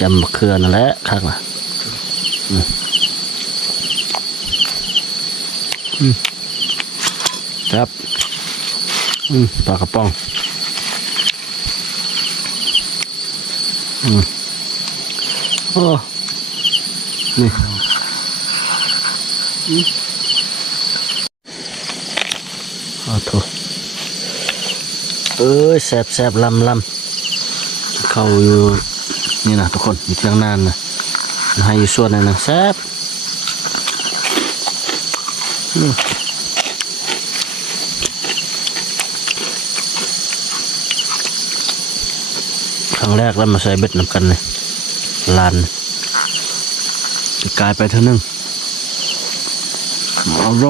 จำมะเขือนั่นแหละครับครับปลากระป๋องโอ้นี่โอ้โถแซ่บลำเข้าอยู่นี่นะทุกคนอยู่เที่ยงนานนะให้อยู่ส่วนนั้นนะแซ่บครั้งแรกแล้วมาใส่เบ็ดน้ำกันเลยลานกลายไปเท่านึงเอาโร